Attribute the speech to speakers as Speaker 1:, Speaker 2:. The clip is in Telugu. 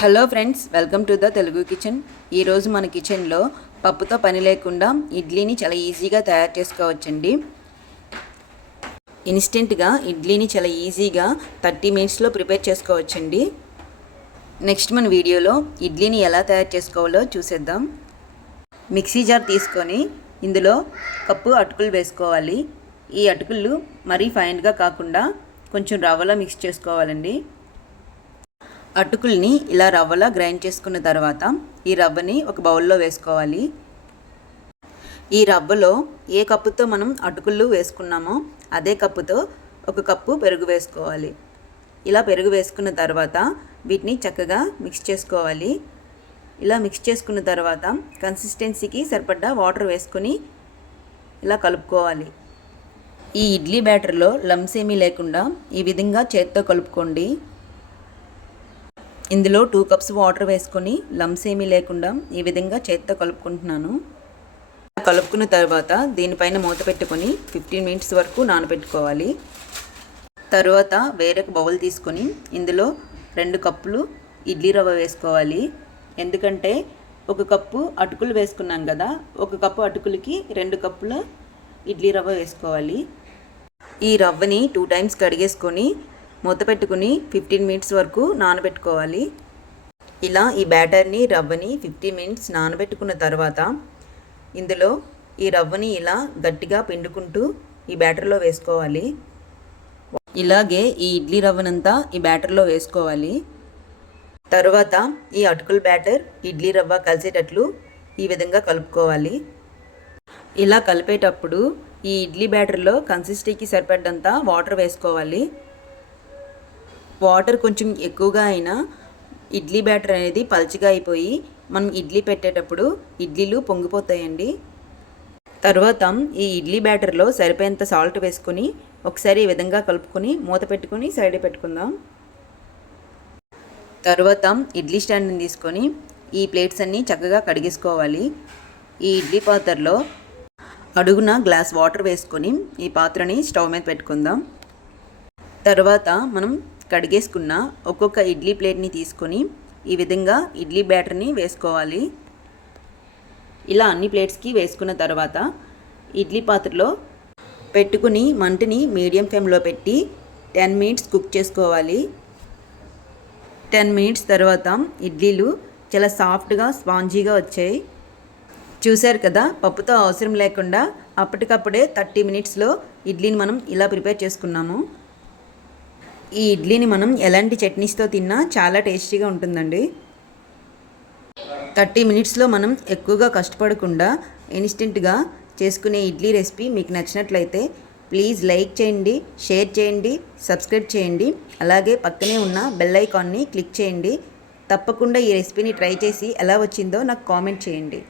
Speaker 1: Hello friends welcome to the Telugu kitchen. ఈరోజు మన కిచెన్లో పప్పుతో పని లేకుండా ఇడ్లీని చాలా ఈజీగా తయారు చేసుకోవచ్చండి. ఇన్స్టెంట్గా ఇడ్లీని చాలా ఈజీగా థర్టీ మినిట్స్లో ప్రిపేర్ చేసుకోవచ్చండి. నెక్స్ట్ మన వీడియోలో ఇడ్లీని ఎలా తయారు చేసుకోవాలో చూసేద్దాం. మిక్సీ జార్ తీసుకొని ఇందులో కప్పు అటుకులు వేసుకోవాలి. ఈ అటుకులు మరీ ఫైన్గా కాకుండా కొంచెం రవ్వలో మిక్స్ చేసుకోవాలండి. అటుకుల్ని ఇలా రవ్వలా గ్రైండ్ చేసుకున్న తర్వాత ఈ రవ్వని ఒక బౌల్లో వేసుకోవాలి. ఈ రవ్వలో ఏ కప్పుతో మనం అటుకులు వేసుకున్నామో అదే కప్పుతో ఒక కప్పు పెరుగు వేసుకోవాలి. ఇలా పెరుగు వేసుకున్న తర్వాత వీటిని చక్కగా మిక్స్ చేసుకోవాలి. ఇలా మిక్స్ చేసుకున్న తర్వాత కన్సిస్టెన్సీకి సరిపడ్డ వాటర్ వేసుకొని ఇలా కలుపుకోవాలి. ఈ ఇడ్లీ బ్యాటర్లో లమ్స్ ఏమీ లేకుండా ఈ విధంగా చేత్తో కలుపుకోండి. ఇందులో టూ కప్స్ వాటర్ వేసుకొని లమ్స్ ఏమీ లేకుండా ఈ విధంగా చేత్తో కలుపుకుంటున్నాను. కలుపుకున్న తర్వాత దీనిపైన మూత పెట్టుకొని ఫిఫ్టీన్ మినిట్స్ వరకు నానబెట్టుకోవాలి. తరువాత వేరొక బౌల్ తీసుకొని ఇందులో రెండు కప్పులు ఇడ్లీ రవ్వ వేసుకోవాలి. ఎందుకంటే ఒక కప్పు అటుకులు వేసుకున్నాం కదా ఒక కప్పు అటుకులకి రెండు కప్పుల ఇడ్లీ రవ్వ వేసుకోవాలి. ఈ రవ్వని టూ టైమ్స్ కడిగేసుకొని మూత పెట్టుకుని ఫిఫ్టీన్ మినిట్స్ వరకు నానబెట్టుకోవాలి. ఇలా ఈ బ్యాటర్ని రవ్వని ఫిఫ్టీన్ మినిట్స్ నానబెట్టుకున్న తర్వాత ఇందులో ఈ రవ్వని ఇలా గట్టిగా పిండుకుంటూ ఈ బ్యాటర్లో వేసుకోవాలి. ఇలాగే ఈ ఇడ్లీ రవ్వనంతా ఈ బ్యాటర్లో వేసుకోవాలి. తరువాత ఈ అటుకుల బ్యాటర్ ఇడ్లీ రవ్వ కలిసేటట్లు ఈ విధంగా కలుపుకోవాలి. ఇలా కలిపేటప్పుడు ఈ ఇడ్లీ బ్యాటర్లో కన్సిస్టీకి సరిపడ్డంత వాటర్ వేసుకోవాలి. వాటర్ కొంచెం ఎక్కువగా అయినా ఇడ్లీ బ్యాటర్ అనేది పల్చగా అయిపోయి మనం ఇడ్లీ పెట్టేటప్పుడు ఇడ్లీలు పొంగిపోతాయండి. తర్వాత ఈ ఇడ్లీ బ్యాటర్లో సరిపోయేంత సాల్ట్ వేసుకొని ఒకసారి ఈ విధంగా కలుపుకొని మూత పెట్టుకొని సైడ్ పెట్టుకుందాం. తర్వాత ఇడ్లీ స్టాండ్ని తీసుకొని ఈ ప్లేట్స్ అన్నీ చక్కగా కడిగేసుకోవాలి. ఈ ఇడ్లీ పాత్రలో అడుగున గ్లాస్ వాటర్ వేసుకొని ఈ పాత్రని స్టవ్ మీద పెట్టుకుందాం. తర్వాత మనం కడిగేసుకున్న ఒక్కొక్క ఇడ్లీ ప్లేట్ని తీసుకొని ఈ విధంగా ఇడ్లీ బ్యాటర్ని వేసుకోవాలి. ఇలా అన్ని ప్లేట్స్కి వేసుకున్న తర్వాత ఇడ్లీ పాత్రలో పెట్టుకుని మంటని మీడియం ఫ్లేమ్లో పెట్టి టెన్ మినిట్స్ కుక్ చేసుకోవాలి. టెన్ మినిట్స్ తర్వాత ఇడ్లీలు చాలా సాఫ్ట్గా స్పాంజీగా వచ్చాయి. చూశారు కదా పప్పుతో అవసరం లేకుండా అప్పటికప్పుడే థర్టీ మినిట్స్లో ఇడ్లీని మనం ఇలా ప్రిపేర్ చేసుకున్నాము. ఈ ఇడ్లీని మనం ఎలాంటి చట్నీస్తో తిన్నా చాలా టేస్టీగా ఉంటుందండి. థర్టీ మినిట్స్లో మనం ఎక్కువగా కష్టపడకుండా ఇన్స్టెంట్గా చేసుకునే ఇడ్లీ రెసిపీ మీకు నచ్చినట్లయితే ప్లీజ్ లైక్ చేయండి షేర్ చేయండి సబ్స్క్రైబ్ చేయండి అలాగే పక్కనే ఉన్న బెల్ ఐకాన్ని క్లిక్ చేయండి. తప్పకుండా ఈ రెసిపీని ట్రై చేసి ఎలా వచ్చిందో నాకు కామెంట్ చేయండి.